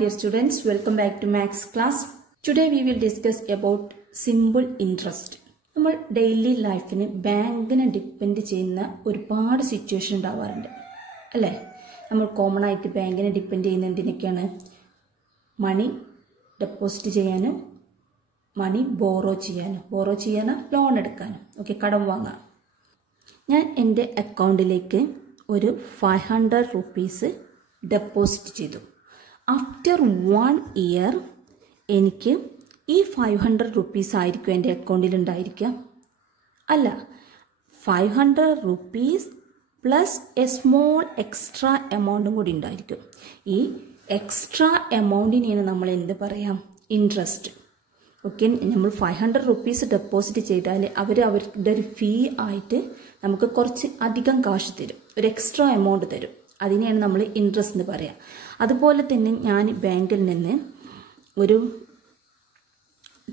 Dear students, welcome back to Max class. Today we will discuss about simple interest. നമ്മൾ daily ലൈഫിന് ബാങ്കിനെ depend ചെയ്യുന്ന ഒരുപാട് situation ഉണ്ടാവാറുണ്ട് അല്ലേ? നമ്മൾ കോമൺ ആയിട്ട് ബാങ്കിനെ ഡിപ്പെൻഡ് ചെയ്യുന്ന എന്തിനൊക്കെയാണ്? മണി ഡെപ്പോസിറ്റ് ചെയ്യാനും മണി ബോറോ ചെയ്യാനും ലോൺ എടുക്കാനും ഓക്കെ, കടം വാങ്ങാൻ. ഞാൻ എൻ്റെ അക്കൗണ്ടിലേക്ക് ഒരു 500 rupees ഡെപ്പോസിറ്റ് ചെയ്തു. ആഫ്റ്റർ 1 year എനിക്ക് ഈ 500 rupees ആയിരിക്കും എൻ്റെ അക്കൗണ്ടിൽ ഉണ്ടായിരിക്കുക? അല്ല, 500 rupees plus a small extra എമൗണ്ടും കൂടി ഉണ്ടായിരിക്കും. ഈ എക്സ്ട്രാ എമൗണ്ടിനെയാണ് നമ്മൾ എന്ത് പറയാം? ഇൻട്രസ്റ്റ്. ഓക്കെ, നമ്മൾ 500 rupees ഡെപ്പോസിറ്റ് ചെയ്താൽ അവരുടെ ഒരു ഫീ ആയിട്ട് നമുക്ക് കുറച്ച് അധികം കാശ് തരും, ഒരു എക്സ്ട്രാ എമൗണ്ട് തരും. അതിനെയാണ് നമ്മൾ ഇൻട്രസ്റ്റ് എന്ന് പറയാം. അതുപോലെ തന്നെ ഞാൻ ബാങ്കിൽ നിന്ന് ഒരു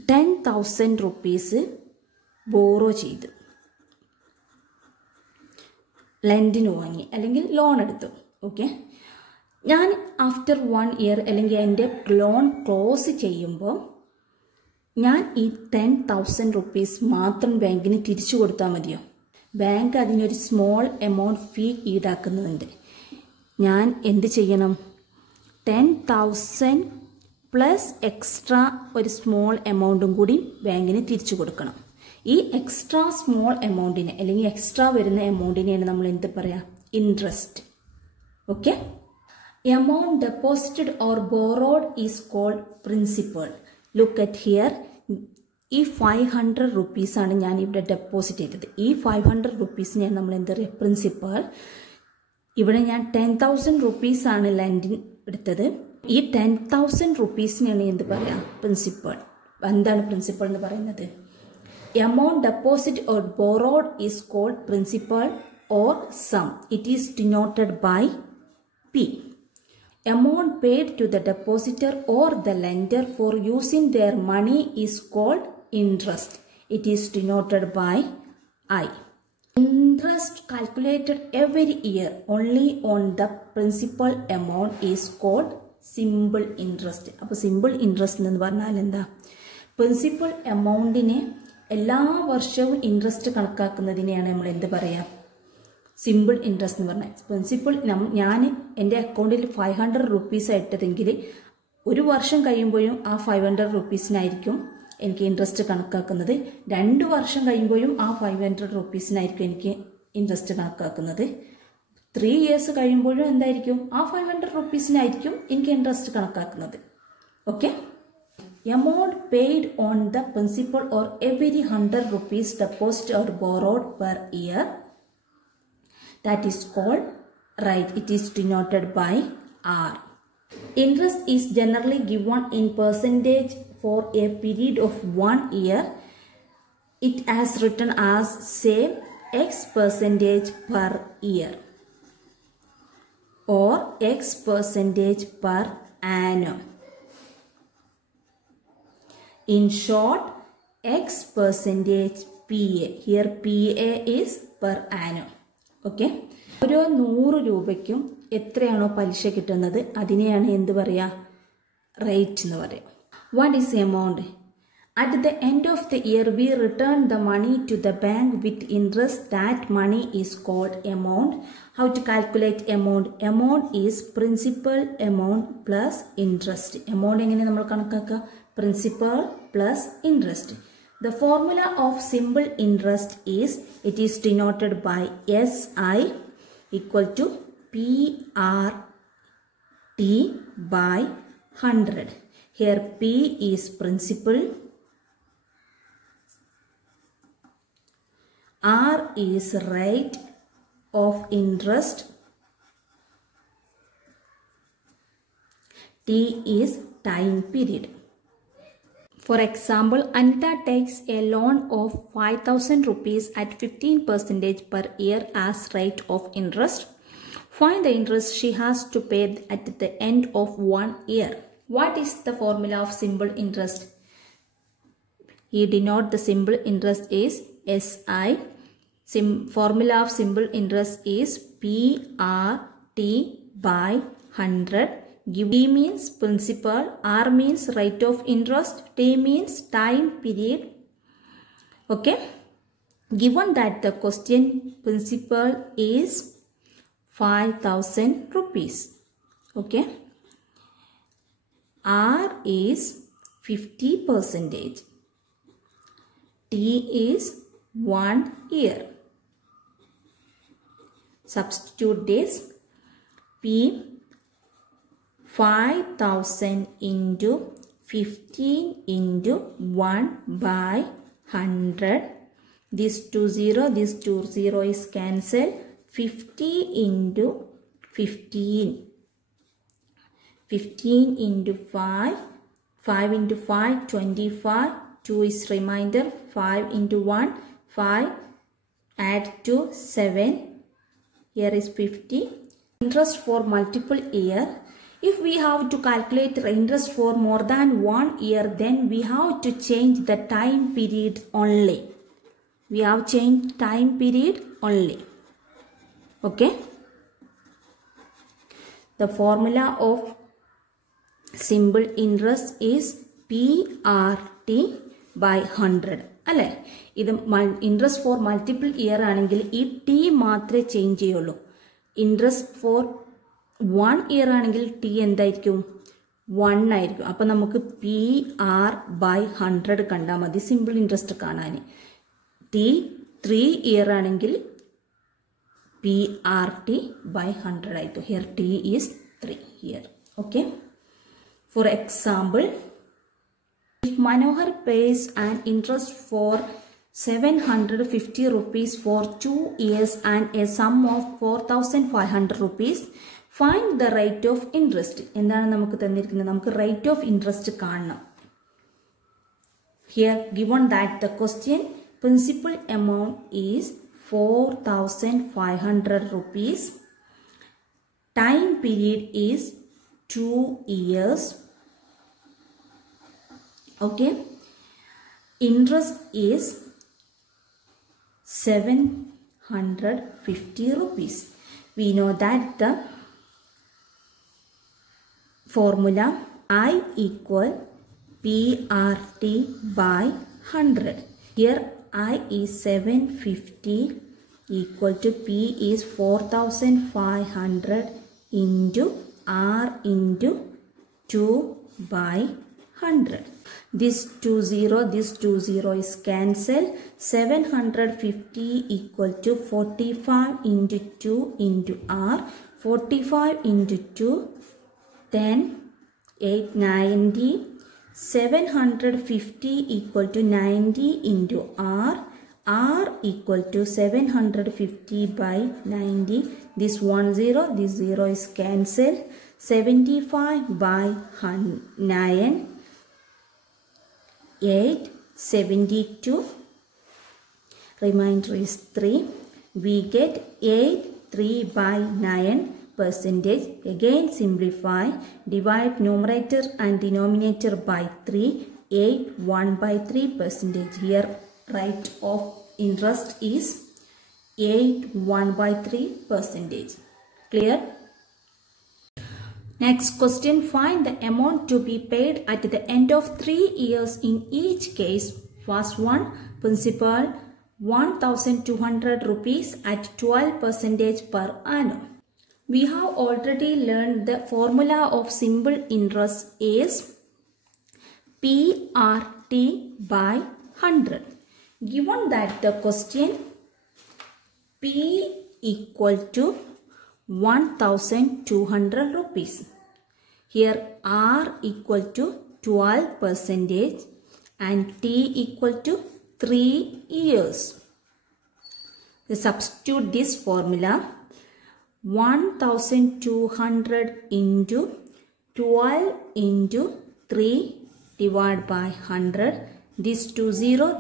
10,000 rupees ബോറോ ചെയ്തു, ലെൻഡിന് വാങ്ങി അല്ലെങ്കിൽ ലോൺ എടുത്തു. ഓക്കെ, ഞാൻ ആഫ്റ്റർ 1 year അല്ലെങ്കിൽ എൻ്റെ ലോൺ ക്ലോസ് ചെയ്യുമ്പോൾ ഞാൻ ഈ 10,000 rupees മാത്രം ബാങ്കിന് തിരിച്ചു കൊടുത്താൽ മതിയോ? ബാങ്ക് അതിനൊരു സ്മോൾ എമൗണ്ട് ഫീ ഈടാക്കുന്നുണ്ട്. ഞാൻ എന്ത് ചെയ്യണം? 10,000 പ്ലസ് എക്സ്ട്രാ ഒരു സ്മോൾ എമൗണ്ടും കൂടി ബാങ്കിന് തിരിച്ചു കൊടുക്കണം. ഈ എക്സ്ട്രാ സ്മോൾ എമൗണ്ടിനെ അല്ലെങ്കിൽ എക്സ്ട്രാ വരുന്ന എമൗണ്ടിനെയാണ് നമ്മൾ എന്ത് പറയാം? Interest. Okay, amount deposited or borrowed is called principal. Look at here. ഈ 500 rupees ആണ് ഞാൻ ഇവിടെ ഡെപ്പോസിറ്റ് ചെയ്തത്. ഈ 500 rupeesനെയാണ് നമ്മൾ എന്താ പറയുക? പ്രിൻസിപ്പൽ. ഇവിടെ ഞാൻ 10,000 rupees ആണ് ലെൻഡിൻ എടുത്തത്. ഈ 10,000 rupeesനെയാണ് എന്ത് പറയാം? പ്രിൻസിപ്പൽ. എന്താണ് പ്രിൻസിപ്പൽ എന്ന് പറയുന്നത്? Amount deposit or borrowed is called principal or sum. It is denoted by P. Amount paid to the depositor or the lender for using their money is called interest. It is denoted by I. Interest calculated every year only on the principal amount is called simple interest. അപ്പോൾ simple interest എന്ന് പറഞ്ഞാൽ എന്താ? Principal എമൗണ്ടിനെ എല്ലാ വർഷവും interest കണക്കാക്കുന്നതിനെയാണ് നമ്മൾ എന്ത് പറയാം? Simple interest എന്ന് പറഞ്ഞാൽ. പ്രിൻസിപ്പൽ ഞാൻ എൻ്റെ അക്കൗണ്ടിൽ 500 rupees ഇട്ടതെങ്കിൽ ഒരു വർഷം കഴിയുമ്പോഴും ആ 500 rupeesനായിരിക്കും എനിക്ക് ഇൻട്രസ്റ്റ് കണക്കാക്കുന്നത്. 2 വർഷം കഴിയുമ്പോഴും ആ 500 rupeesനായിരിക്കും എനിക്ക് ഇൻട്രസ്റ്റ് കണക്കാക്കുന്നത്. 3 years കഴിയുമ്പോഴും എന്തായിരിക്കും? ആ 500 rupeesനായിരിക്കും എനിക്ക് ഇൻട്രസ്റ്റ് കണക്കാക്കുന്നത്. Okay, amount paid on the principal or every 100 rupees deposit or borrowed per year, that is called right. It is denoted by R. Interest is generally given in percentage for a period of 1 year. It has written as say X percentage per year or X percentage per annum. In short, X percentage PA. Here PA is per annum. Okay, ഓരോ 100 രൂപയ്ക്കും എത്രയാണോ പലിശ കിട്ടുന്നത് അതിനെയാണ് എന്ത് പറയുക? Rate എന്ന് പറയുക. What is amount? At the end of the year we return the money to the bank with interest. That money is called amount. How to calculate amount? Amount is principal amount plus interest. Amount എങ്ങനെ നമ്മൾ കണക്കാക്കുക? Principal plus interest. The formula of simple interest is, it is denoted by SI equal to PRT by 100. Here P is principal, R is rate of interest, T is time period. For example, Anita takes a loan of 5,000 rupees at 15% per year as rate of interest. Find the interest she has to pay at the end of 1 year. What is the formula of simple interest? He denote the simple interest is SI. Formula of simple interest is PRT by 100 P means principal, R means rate of interest, T means time period. Okay. Given that the question principal is 5,000 rupees. Okay. R is 50%. T is 1 year. Substitute this. P 5,000 into 15 into 1 by 100. This 2 0 is cancelled. 50 into 15. 15 into 5. 5 into 5, 25. 2 is remainder. 5 into 1, 5. Add to 7. Here is 50. Interest for multiple year. If we have to calculate interest for more than 1 year, then we have to change the time period only. We have changed time period only. Okay. The formula of simple interest is PRT by 100. അല്ലേ? ഇത് interest four multiple year ആണെങ്കിൽ ഈ T മാത്രമേ change ചെയ്യുള്ളൂ. Interest four 1 year ആണെങ്കിൽ T എന്തായിരിക്കും? 1 ആയിരിക്കും. അപ്പം നമുക്ക് PR by 100 കണ്ടാൽ മതി സിമ്പിൾ ഇൻട്രസ്റ്റ് കാണാൻ. ടി 3 ഇയർ ആണെങ്കിൽ PRT by 100 ആയിരിക്കും. Here T is 3 year. Okay. For example, if Manohar pays an interest for 750 rupees for 2 years and a sum of 4,500 rupees, find the rate of interest. എന്താണ് നമുക്ക് തന്നിരിക്കുന്നത്? നമുക്ക് rate of interest കാണണം. Here given that the question principal amount is 4,500 rupees. Time period is 2 years. Okay. Interest is 750 rupees. We know that the formula I equal PRT by 100. Here I is 750 equal to P is 4,500 into R into 2 by 100. This 2 0 is cancelled. 750 equal to 45 into 2 into R. 45 into 2, 10, 8, 90. 750 equal to 90 into R. R equal to 750 by 90. This 1 0, this 0 is cancelled. 75 by 9. 8, 72, remainder is 3. We get 8, 3 by 9 percentage. Again simplify, divide numerator and denominator by 3, 8, 1 by 3 percentage. Here rate of interest is 8, 1 by 3 percentage. Clear? Next question, find the amount to be paid at the end of 3 years in each case. First one, principal 1,200 rupees at 12% per annum. We have already learned the formula of simple interest is PRT by 100. Given that the question P equal to 1,200 rupees. Here R equal to 12% and T equal to 3 years. We substitute this formula. 1,200 into 12 into 3 divided by 100. This 2 0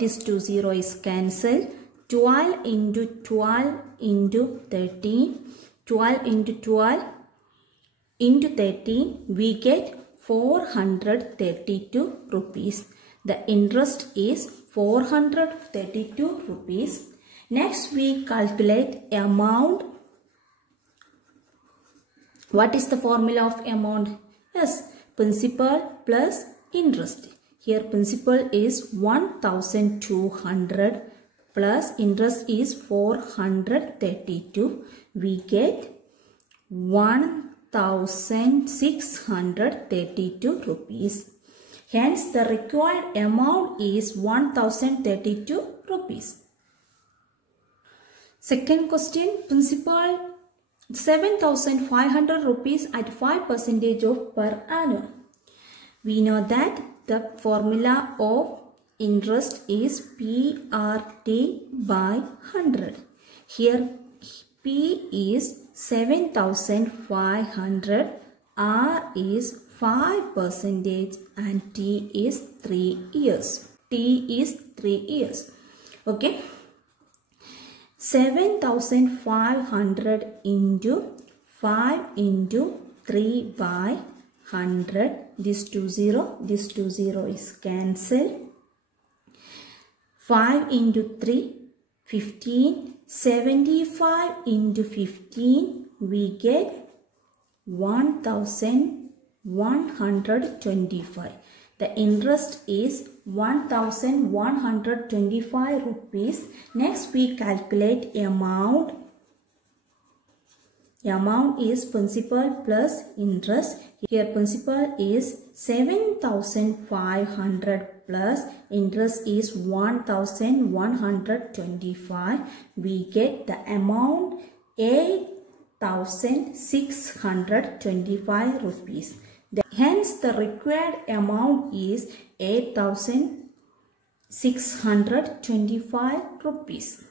is cancelled. 12 into 12 into 13. 12 into 12 into 13, we get 432 rupees. The interest is 432 rupees. Next we calculate amount. What is the formula of amount? Yes, principal plus interest. Here principal is 1200 plus interest is 432. We get 1632 rupees. Hence the required amount is 1032 rupees. Second question, principal 7500 rupees at 5% of per annum. We know that the formula of interest is PRT by 100. Here P is 7500, R is 5% and T is 3 years. T is 3 years. Okay. 7500 into 5 into 3 by 100. This 0 is cancelled. 5 into 3, 15. 75 into 15, we get 1125. The interest is 1125 rupees. Next we calculate amount. Amount is principal plus interest. Here principal is 7500 plus interest is 1125. We get the amount 8625 rupees. Hence the required amount is 8625 rupees.